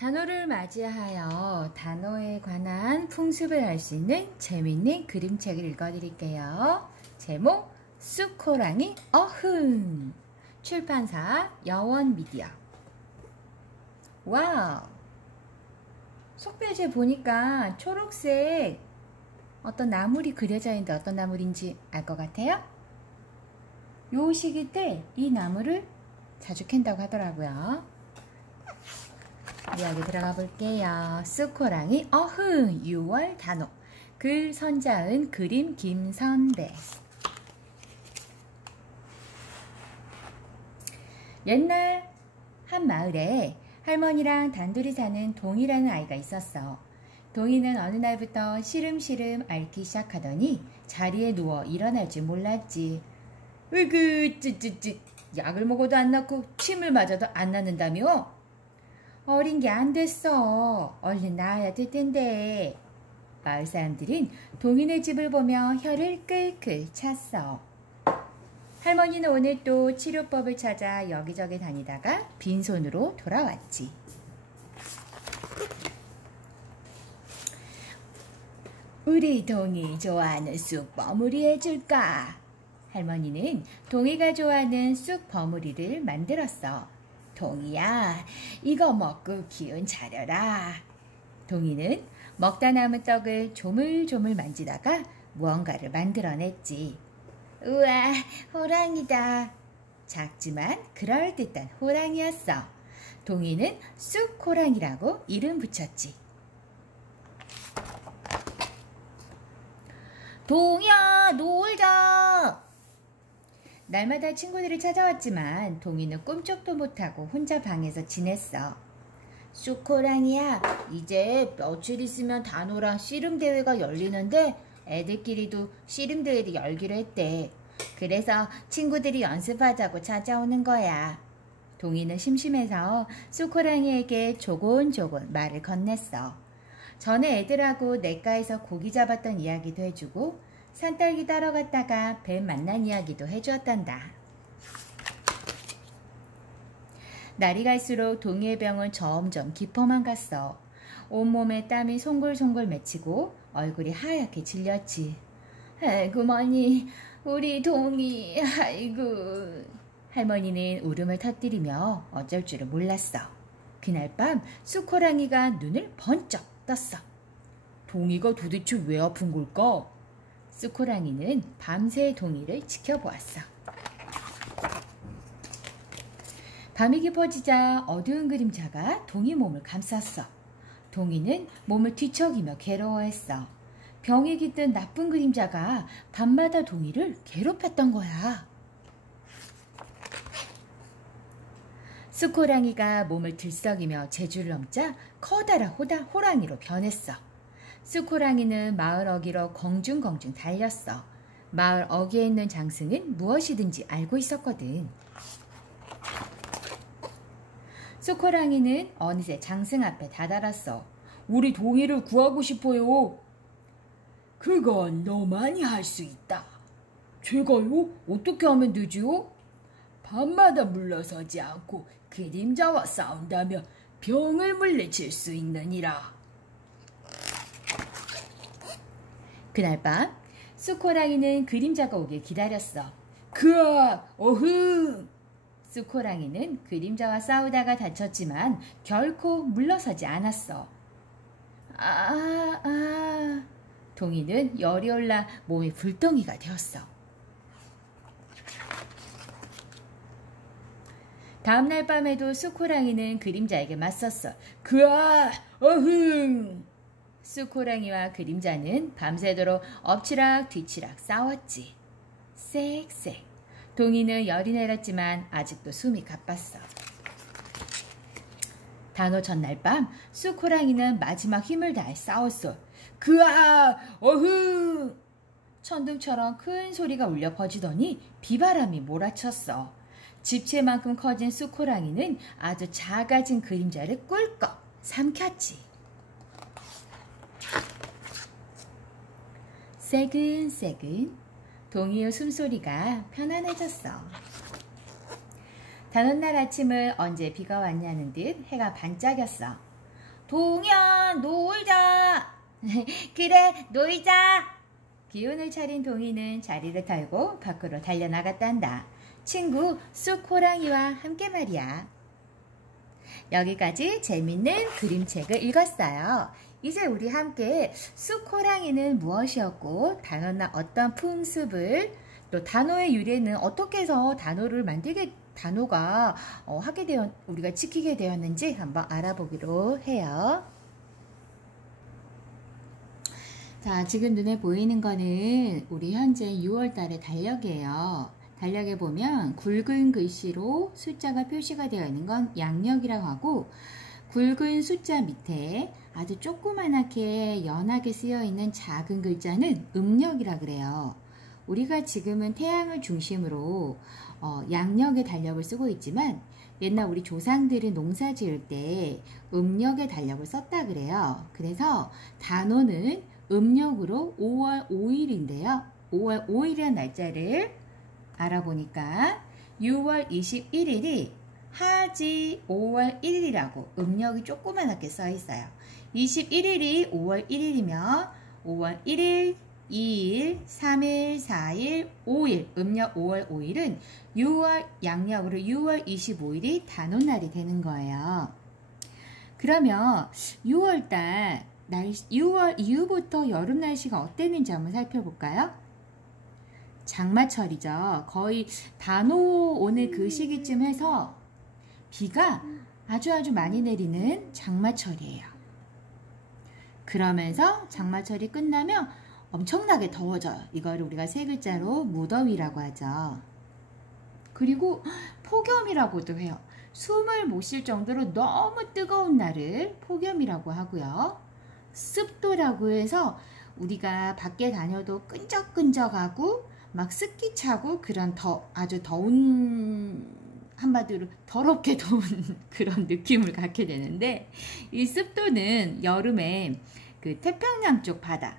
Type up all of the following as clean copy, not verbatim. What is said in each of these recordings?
단오를 맞이하여 단어에 관한 풍습을 알 수 있는 재미있는 그림책을 읽어드릴게요. 제목 쑥호랑이 어흥, 출판사 여원미디어. 와우, 속표지에 보니까 초록색 어떤 나물이 그려져 있는데 어떤 나물인지 알 것 같아요? 요 시기 때 이 나물을 자주 캔다고 하더라고요. 이야기 들어가 볼게요. 쑥호랑이 어흥 6월 단오. 글 선자은 그림 김선배. 옛날 한 마을에 할머니랑 단둘이 사는 동이라는 아이가 있었어. 동이는 어느 날부터 시름시름 앓기 시작하더니 자리에 누워 일어날 줄 몰랐지. 으그 찌찌찌, 약을 먹어도 안 낫고 침을 맞아도 안 낫는다며? 어린 게 안 됐어. 얼른 나아야 될 텐데. 마을 사람들은 동이네 집을 보며 혀를 끌끌 찼어. 할머니는 오늘 또 치료법을 찾아 여기저기 다니다가 빈손으로 돌아왔지. 우리 동이 좋아하는 쑥 버무리 해줄까? 할머니는 동이가 좋아하는 쑥 버무리를 만들었어. 동이야, 이거 먹고 기운 차려라. 동이는 먹다 남은 떡을 조물조물 만지다가 무언가를 만들어냈지. 우와, 호랑이다. 작지만 그럴듯한 호랑이였어. 동이는 쑥호랑이라고 이름 붙였지. 동이야, 놀자. 날마다 친구들이 찾아왔지만 동이는 꿈쩍도 못하고 혼자 방에서 지냈어. 쑥호랑이야, 이제 며칠 있으면 단오랑 씨름대회가 열리는데 애들끼리도 씨름대회를 열기로 했대. 그래서 친구들이 연습하자고 찾아오는 거야. 동이는 심심해서 쑥호랑이에게 조곤조곤 말을 건넸어. 전에 애들하고 냇가에서 고기 잡았던 이야기도 해주고 산딸기 따러 갔다가 뱀 만난 이야기도 해주었단다. 날이 갈수록 동이의 병은 점점 깊어만 갔어. 온몸에 땀이 송골송골 맺히고 얼굴이 하얗게 질렸지. 아이고 머니, 우리 동이, 아이고. 할머니는 울음을 터뜨리며 어쩔 줄을 몰랐어. 그날 밤 쑥호랑이가 눈을 번쩍 떴어. 동이가 도대체 왜 아픈 걸까? 쑥호랑이는 밤새 동이를 지켜보았어. 밤이 깊어지자 어두운 그림자가 동이 몸을 감쌌어. 동이는 몸을 뒤척이며 괴로워했어. 병이 깃든 나쁜 그림자가 밤마다 동이를 괴롭혔던 거야. 쑥호랑이가 몸을 들썩이며 제주를 넘자 커다란 호랑이로 변했어. 쑥호랑이는 마을 어귀로 공중공중 달렸어. 마을 어귀에 있는 장승은 무엇이든지 알고 있었거든. 쑥호랑이는 어느새 장승 앞에 다다랐어. 우리 동이를 구하고 싶어요. 그건 너만이 할 수 있다. 제가요? 어떻게 하면 되지요? 밤마다 물러서지 않고 그림자와 싸운다며 병을 물리칠 수 있느니라. 그날 밤 쑥호랑이는 그림자가 오길 기다렸어. 그아, 어흥! 쑥호랑이는 그림자와 싸우다가 다쳤지만 결코 물러서지 않았어. 동이는 열이 올라 몸이 불덩이가 되었어. 다음날 밤에도 쑥호랑이는 그림자에게 맞섰어. 그아, 어흥! 쑥호랑이와 그림자는 밤새도록 엎치락 뒤치락 싸웠지. 쌕쌕. 동이는 열이 내렸지만 아직도 숨이 가빴어. 단오 전날 밤 쑥호랑이는 마지막 힘을 다해 싸웠어. 그아, 어흥! 천둥처럼 큰 소리가 울려 퍼지더니 비바람이 몰아쳤어. 집채만큼 커진 쑥호랑이는 아주 작아진 그림자를 꿀꺽 삼켰지. 새근새근 동이의 숨소리가 편안해졌어. 단오날 아침을 언제 비가 왔냐는 듯 해가 반짝였어. 동이야, 놀자. 그래, 놀자. 기운을 차린 동이는 자리를 털고 밖으로 달려나갔단다. 친구 쑥 호랑이와 함께 말이야. 여기까지 재밌는 그림책을 읽었어요. 이제 우리 함께 쑥 호랑이는 무엇이었고 단어나 어떤 풍습을 또 단어의 유래는 어떻게 해서 단어가 우리가 지키게 되었는지 한번 알아보기로 해요. 자, 지금 눈에 보이는 거는 우리 현재 6월 달의 달력이에요. 달력에 보면 굵은 글씨로 숫자가 표시가 되어 있는 건 양력이라고 하고, 굵은 숫자 밑에 아주 조그만하게 연하게 쓰여 있는 작은 글자는 음력이라 그래요. 우리가 지금은 태양을 중심으로 양력의 달력을 쓰고 있지만 옛날 우리 조상들은 농사 지을 때 음력의 달력을 썼다 그래요. 그래서 단오는 음력으로 5월 5일인데요. 5월 5일이라는 날짜를 알아보니까 6월 21일이 하지 5월 1일이라고 음력이 조그맣게 써 있어요. 21일이 5월 1일이면 5월 1일, 2일, 3일, 4일, 5일, 음력 5월 5일은 양력으로 6월 25일이 단오날이 되는 거예요. 그러면 6월달 6월 이후부터 여름 날씨가 어땠는지 한번 살펴볼까요? 장마철이죠. 거의 단오 오늘 그 시기쯤 해서 비가 아주 많이 내리는 장마철이에요. 그러면서 장마철이 끝나면 엄청나게 더워져요. 이걸 우리가 세 글자로 무더위라고 하죠. 그리고 폭염이라고도 해요. 숨을 못 쉴 정도로 너무 뜨거운 날을 폭염이라고 하고요. 습도라고 해서 우리가 밖에 다녀도 끈적끈적하고 막 습기 차고 그런 아주 더운, 한마디로 더럽게 더운 그런 느낌을 갖게 되는데, 이 습도는 여름에 그 태평양 쪽 바다,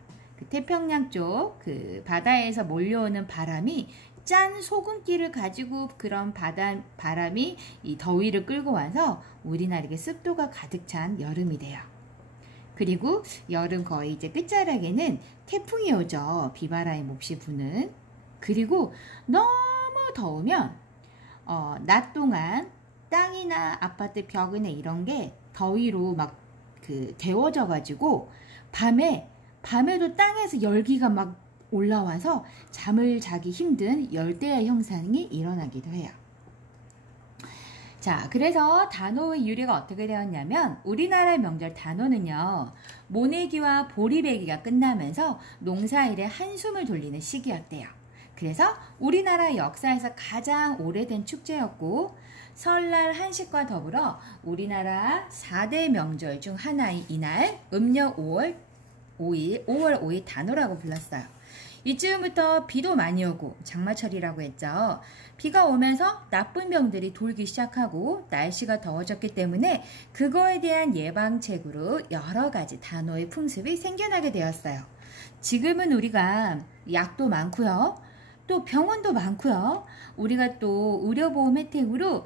태평양 쪽 그 바다에서 몰려오는 바람이 짠 소금기를 가지고 그런 바람이 이 더위를 끌고 와서 우리나라에 습도가 가득 찬 여름이 돼요. 그리고 여름 거의 이제 끝자락에는 태풍이 오죠. 비바람이 몹시 부는. 그리고 너무 더우면 낮 동안 땅이나 아파트 벽이나 이런 게 더위로 막 데워져 가지고 밤에도 땅에서 열기가 막 올라와서 잠을 자기 힘든 열대야 현상이 일어나기도 해요. 자, 그래서 단오의 유래가 어떻게 되었냐면 우리나라의 명절 단오는요, 모내기와 보리배기가 끝나면서 농사일에 한숨을 돌리는 시기였대요. 그래서 우리나라 역사에서 가장 오래된 축제였고, 설날 한식과 더불어 우리나라 4대 명절 중 하나인 이날 음력 5월 5일 단오라고 불렀어요. 이쯤부터 비도 많이 오고 장마철이라고 했죠. 비가 오면서 나쁜 병들이 돌기 시작하고 날씨가 더워졌기 때문에 그거에 대한 예방책으로 여러 가지 단오의 풍습이 생겨나게 되었어요. 지금은 우리가 약도 많고요. 또 병원도 많고요. 우리가 또 의료보험 혜택으로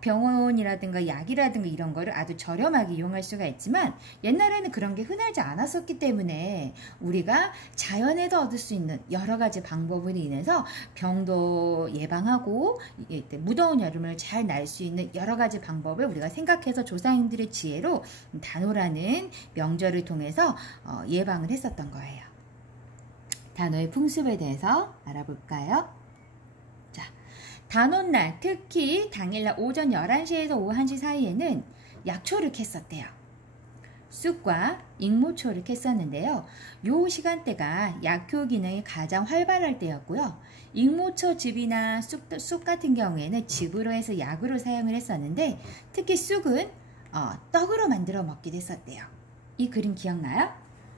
병원이라든가 약이라든가 이런 거를 아주 저렴하게 이용할 수가 있지만, 옛날에는 그런 게 흔하지 않았었기 때문에 우리가 자연에서 얻을 수 있는 여러 가지 방법으로 인해서 병도 예방하고 무더운 여름을 잘 날 수 있는 여러 가지 방법을 우리가 생각해서 조상님들의 지혜로 단오라는 명절을 통해서 예방을 했었던 거예요. 단오의 풍습에 대해서 알아볼까요? 자, 단오날, 특히 당일날 오전 11시에서 오후 1시 사이에는 약초를 캤었대요. 쑥과 익모초를 캤었는데요. 요 시간대가 약효 기능이 가장 활발할 때였고요. 익모초 즙이나 쑥 같은 경우에는 즙으로 해서 약으로 사용을 했었는데, 특히 쑥은 떡으로 만들어 먹기도 했었대요. 이 그림 기억나요?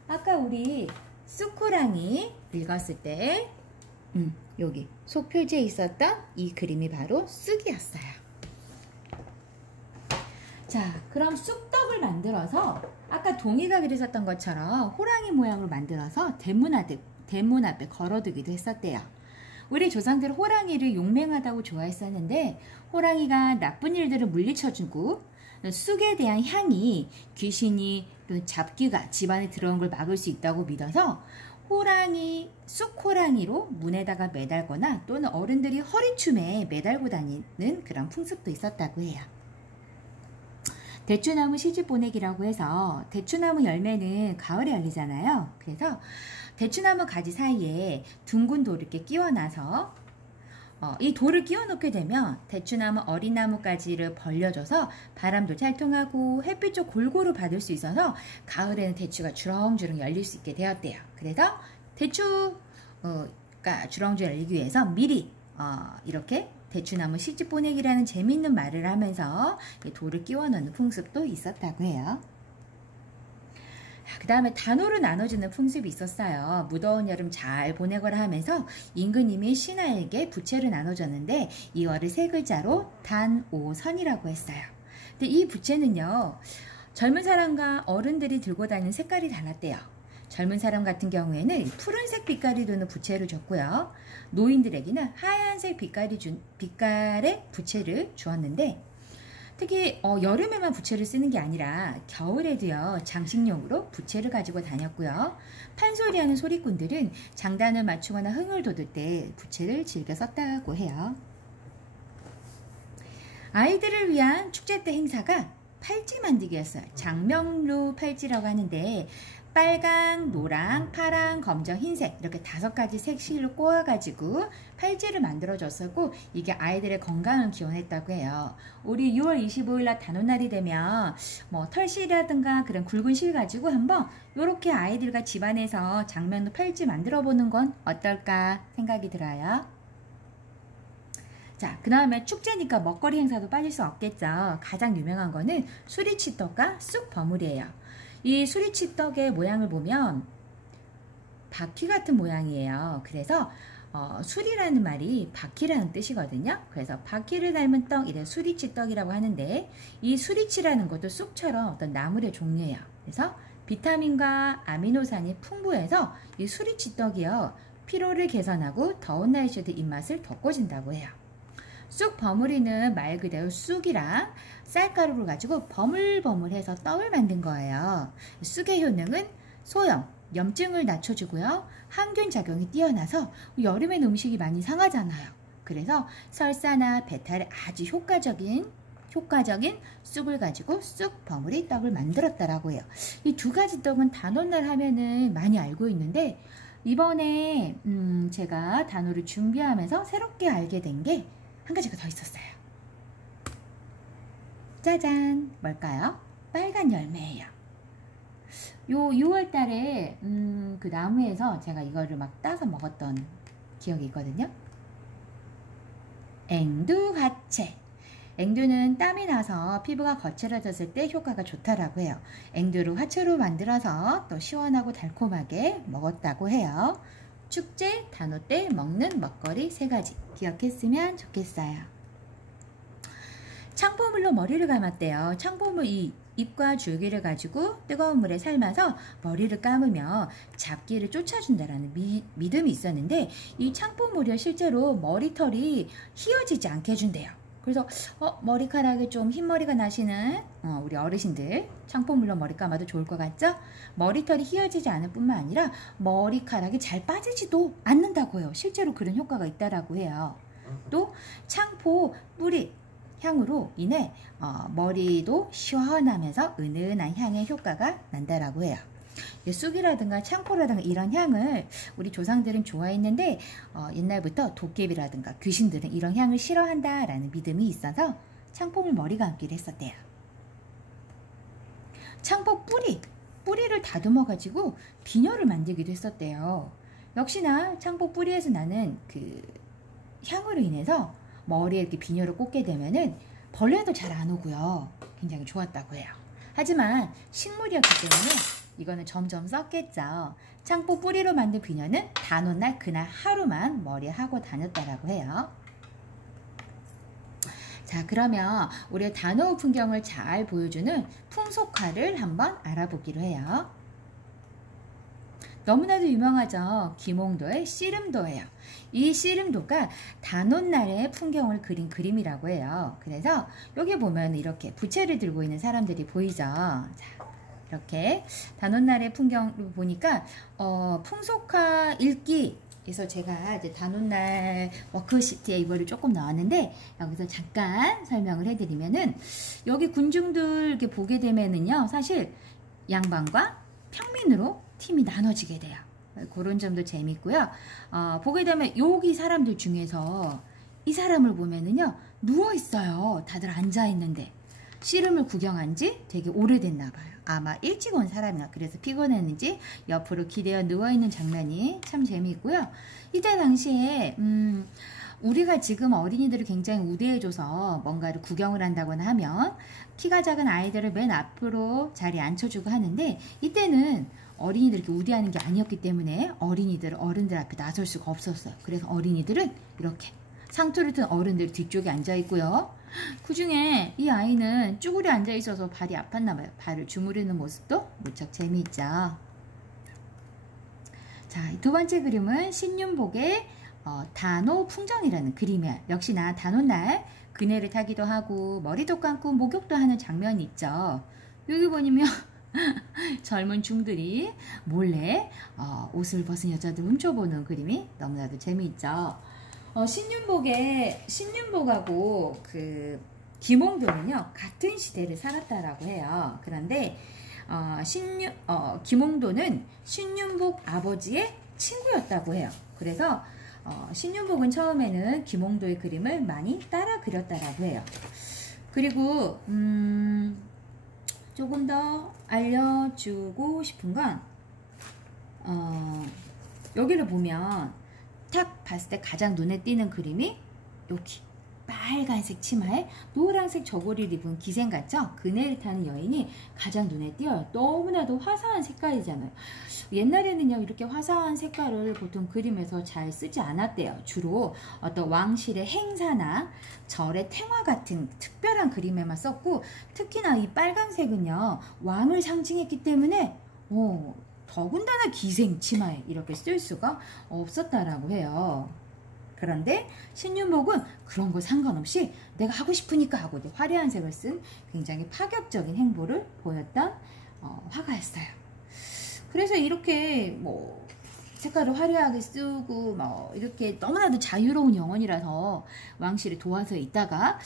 아까 우리 쑥호랑이 읽었을 때 여기 속 표지에 있었던 이 그림이 바로 쑥이었어요. 자, 그럼 쑥떡을 만들어서 아까 동이가 그렸었던 것처럼 호랑이 모양으로 만들어서 대문 앞에 걸어두기도 했었대요. 우리 조상들은 호랑이를 용맹하다고 좋아했었는데, 호랑이가 나쁜 일들을 물리쳐주고 쑥에 대한 향이 귀신이 또 잡귀가 집안에 들어온 걸 막을 수 있다고 믿어서 호랑이, 쑥호랑이로 문에다가 매달거나 또는 어른들이 허리춤에 매달고 다니는 그런 풍습도 있었다고 해요. 대추나무 시집보내기라고 해서 대추나무 열매는 가을에 열리잖아요. 그래서 대추나무 가지 사이에 둥근 돌을 이렇게 끼워놔서 이 돌을 끼워놓게 되면 대추나무 어린 나무가지를 벌려줘서 바람도 잘 통하고 햇빛도 골고루 받을 수 있어서 가을에는 대추가 주렁주렁 열릴 수 있게 되었대요. 그래서 대추가 주렁주렁 열리기 위해서 미리 이렇게 대추나무 시집 보내기라는 재미있는 말을 하면서 돌을 끼워놓는 풍습도 있었다고 해요. 그 다음에 단오를 나눠주는 풍습이 있었어요. 무더운 여름 잘 보내거라 하면서 임금님이 신하에게 부채를 나눠줬는데 이 월을 세 글자로 단오선이라고 했어요. 근데 이 부채는요, 젊은 사람과 어른들이 들고 다니는 색깔이 달랐대요. 젊은 사람 같은 경우에는 푸른색 빛깔이 도는 부채를 줬고요. 노인들에게는 하얀색 빛깔의 부채를 주었는데 특히 여름에만 부채를 쓰는 게 아니라 겨울에도요 장식용으로 부채를 가지고 다녔고요. 판소리하는 소리꾼들은 장단을 맞추거나 흥을 돋을 때 부채를 즐겨 썼다고 해요. 아이들을 위한 축제 때 행사가 팔찌 만들기였어요. 장명루 팔찌라고 하는데 빨강, 노랑, 파랑, 검정, 흰색 이렇게 5가지 색실로 꼬아가지고 팔찌를 만들어줬었고 이게 아이들의 건강을 기원했다고 해요. 우리 6월 25일 날 단오날이 되면 뭐 털실이라든가 그런 굵은 실 가지고 한번 이렇게 아이들과 집안에서 장면도 팔찌 만들어 보는 건 어떨까 생각이 들어요. 자, 그 다음에 축제니까 먹거리 행사도 빠질 수 없겠죠. 가장 유명한 거는 수리치떡과 쑥버무리예요. 이 수리치떡의 모양을 보면 바퀴 같은 모양이에요. 그래서 수리라는 말이 바퀴라는 뜻이거든요. 그래서 바퀴를 닮은 떡, 이래 수리치떡이라고 하는데 이 수리치라는 것도 쑥처럼 어떤 나물의 종류예요. 그래서 비타민과 아미노산이 풍부해서 이 수리치떡이요 피로를 개선하고 더운 날씨에도 입맛을 돋궈준다고 해요. 쑥 버무리는 말 그대로 쑥이랑 쌀가루를 가지고 버물버물해서 떡을 만든 거예요. 쑥의 효능은 소염, 염증을 낮춰주고요. 항균 작용이 뛰어나서 여름엔 음식이 많이 상하잖아요. 그래서 설사나 배탈에 아주 효과적인 쑥을 가지고 쑥 버무리 떡을 만들었다라고 해요. 이 2가지 떡은 단오날 하면은 많이 알고 있는데 이번에 제가 단오를 준비하면서 새롭게 알게 된 게 한 가지가 더 있었어요. 짜잔! 뭘까요? 빨간 열매예요. 요 6월 달에 그 나무에서 제가 이거를 막 따서 먹었던 기억이 있거든요. 앵두화채. 앵두는 땀이 나서 피부가 거칠어졌을 때 효과가 좋다라고 해요. 앵두를 화채로 만들어서 또 시원하고 달콤하게 먹었다고 해요. 축제, 단오 때 먹는 먹거리 3가지 기억했으면 좋겠어요. 창포물로 머리를 감았대요. 창포물 잎과 줄기를 가지고 뜨거운 물에 삶아서 머리를 감으며 잡기를 쫓아준다라는 믿음이 있었는데 이 창포물이 실제로 머리털이 휘어지지 않게 해준대요. 그래서 머리카락이 좀 흰머리가 나시는 우리 어르신들 창포물로 머리 감아도 좋을 것 같죠? 머리털이 휘어지지 않을 뿐만 아니라 머리카락이 잘 빠지지도 않는다고 해요. 실제로 그런 효과가 있다라고 해요. 또 창포 뿌리 향으로 인해 머리도 시원하면서 은은한 향의 효과가 난다라고 해요. 쑥이라든가 창포라든가 이런 향을 우리 조상들은 좋아했는데 옛날부터 도깨비라든가 귀신들은 이런 향을 싫어한다라는 믿음이 있어서 창포물 머리 감기를 했었대요. 창포 뿌리를 다듬어 가지고 비녀를 만들기도 했었대요. 역시나 창포 뿌리에서 나는 그 향으로 인해서 머리에 이렇게 비녀를 꽂게 되면은 벌레도 잘 안 오고요. 굉장히 좋았다고 해요. 하지만 식물이었기 때문에 이거는 점점 썩겠죠. 창포 뿌리로 만든 비녀는 단오날 그날 하루만 머리에 하고 다녔다라고 해요. 자, 그러면 우리의 단오 풍경을 잘 보여주는 풍속화를 한번 알아보기로 해요. 너무나도 유명하죠. 김홍도의 씨름도예요. 이 씨름도가 단오날의 풍경을 그린 그림이라고 해요. 그래서 여기 보면 이렇게 부채를 들고 있는 사람들이 보이죠. 자, 이렇게 단오날의 풍경을 보니까 풍속화 읽기. 그래서 제가 이제 단오날 워크시트에 이거를 조금 넣었는데 여기서 잠깐 설명을 해드리면은 여기 군중들 이렇게 보게 되면은요, 사실 양반과 평민으로 팀이 나눠지게 돼요. 그런 점도 재밌고요. 보게 되면 여기 사람들 중에서 이 사람을 보면은요, 누워 있어요. 다들 앉아 있는데 씨름을 구경한 지 되게 오래됐나 봐요. 아마 일찍 온 사람이나 그래서 피곤했는지 옆으로 기대어 누워있는 장면이 참 재미있고요. 이때 당시에 우리가 지금 어린이들을 굉장히 우대해줘서 뭔가를 구경을 한다거나 하면 키가 작은 아이들을 맨 앞으로 자리에 앉혀주고 하는데, 이때는 어린이들 이렇게 우대하는 게 아니었기 때문에 어른들 앞에 나설 수가 없었어요. 그래서 어린이들은 이렇게 상투를 든 어른들 뒤쪽에 앉아 있고요. 그 중에 이 아이는 쭈그려 앉아 있어서 발이 아팠나 봐요. 발을 주무르는 모습도 무척 재미있죠. 자, 두 번째 그림은 신윤복의 단오풍정이라는 그림이에요. 역시나 단오날 그네를 타기도 하고 머리도 감고 목욕도 하는 장면이 있죠. 여기 보시면 젊은 중들이 몰래 옷을 벗은 여자들 훔쳐보는 그림이 너무나도 재미있죠. 신윤복하고 그 김홍도는요, 같은 시대를 살았다라고 해요. 그런데 김홍도는 신윤복 아버지의 친구였다고 해요. 그래서 신윤복은 처음에는 김홍도의 그림을 많이 따라 그렸다라고 해요. 그리고 조금 더 알려주고 싶은 건 여기를 보면 딱 봤을 때 가장 눈에 띄는 그림이 여기 빨간색 치마에 노란색 저고리를 입은 기생 같죠? 그네를 타는 여인이 가장 눈에 띄어요. 너무나도 화사한 색깔이잖아요. 옛날에는요, 이렇게 화사한 색깔을 보통 그림에서 잘 쓰지 않았대요. 주로 어떤 왕실의 행사나 절의 탱화 같은 특별한 그림에만 썼고, 특히나 이 빨간색은요, 왕을 상징했기 때문에 더군다나 기생 치마에 이렇게 쓸 수가 없었다라고 해요. 그런데 신윤복은 그런 거 상관없이 내가 하고 싶으니까 하고 화려한 색을 쓴 굉장히 파격적인 행보를 보였던 화가였어요. 그래서 이렇게 뭐 색깔을 화려하게 쓰고 이렇게 너무나도 자유로운 영혼이라서 왕실에 도와서 있다가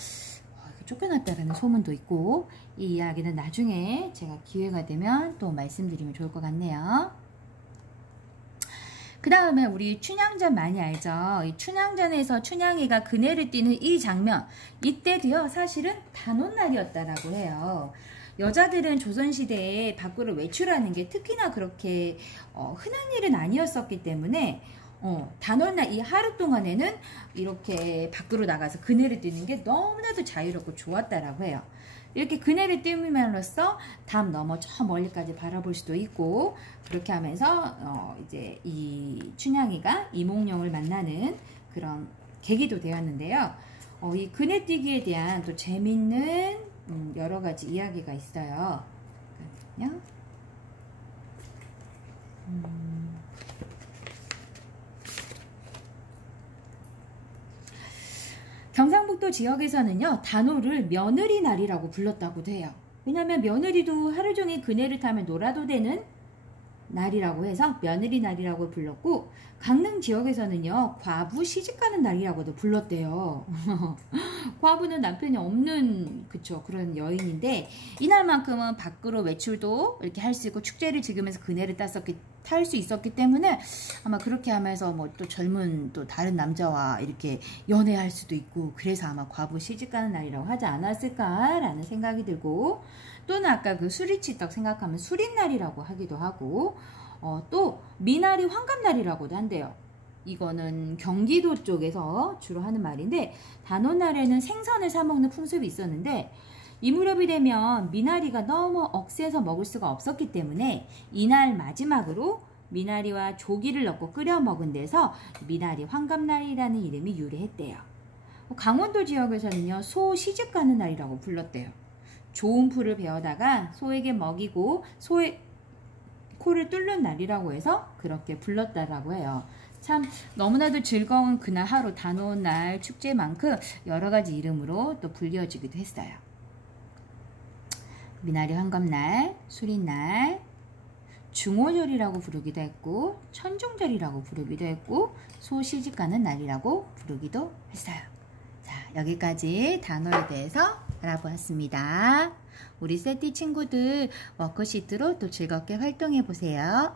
쫓겨났다라는 소문도 있고, 이 이야기는 나중에 제가 기회가 되면 또 말씀드리면 좋을 것 같네요. 그 다음에 우리 춘향전 많이 알죠? 이 춘향전에서 춘향이가 그네를 띄는 이 장면, 이때도요, 사실은 단오날이었다라고 해요. 여자들은 조선시대에 밖으로 외출하는 게 특히나 그렇게 흔한 일은 아니었었기 때문에 단오날 이 하루 동안에는 이렇게 밖으로 나가서 그네를 띄는 게 너무나도 자유롭고 좋았다라고 해요. 이렇게 그네를 띄움으로써 담 넘어 저 멀리까지 바라볼 수도 있고, 그렇게 하면서 이제 이 춘향이가 이몽룡을 만나는 그런 계기도 되었는데요. 이 그네뛰기에 대한 또 재밌는 여러 가지 이야기가 있어요. 잠깐만요. 경상북도 지역에서는요, 단오를 며느리날이라고 불렀다고도 해요. 왜냐하면 며느리도 하루 종일 그네를 타면 놀아도 되는 날이라고 해서 며느리날이라고 불렀고, 강릉 지역에서는요, 과부 시집가는 날이라고도 불렀대요. 과부는 남편이 없는 그런 여인인데, 이날만큼은 밖으로 외출도 이렇게 할 수 있고 축제를 즐기면서 그네를 탈 수 있었기 때문에 아마 그렇게 하면서 뭐 또 젊은 또 다른 남자와 이렇게 연애할 수도 있고, 그래서 아마 과부 시집가는 날이라고 하지 않았을까라는 생각이 들고, 또는 아까 그 수리치떡 생각하면 수린날이라고 하기도 하고, 또 미나리 환갑날이라고도 한대요. 이거는 경기도 쪽에서 주로 하는 말인데, 단오날에는 생선을 사 먹는 풍습이 있었는데, 이 무렵이 되면 미나리가 너무 억세서 먹을 수가 없었기 때문에 이날 마지막으로 미나리와 조기를 넣고 끓여 먹은 데서 미나리 환갑날이라는 이름이 유래했대요. 강원도 지역에서는요, 소 시집가는 날이라고 불렀대요. 좋은 풀을 베어다가 소에게 먹이고 소의 코를 뚫는 날이라고 해서 그렇게 불렀다라고 해요. 참 너무나도 즐거운 그날 하루, 단오날 축제만큼 여러 가지 이름으로 또 불려지기도 했어요. 미나리 환갑날, 수리날, 중오절이라고 부르기도 했고 천중절이라고 부르기도 했고 소시집가는 날이라고 부르기도 했어요. 자, 여기까지 단어에 대해서 알아보았습니다. 우리 세티 친구들 워크시트로 또 즐겁게 활동해 보세요.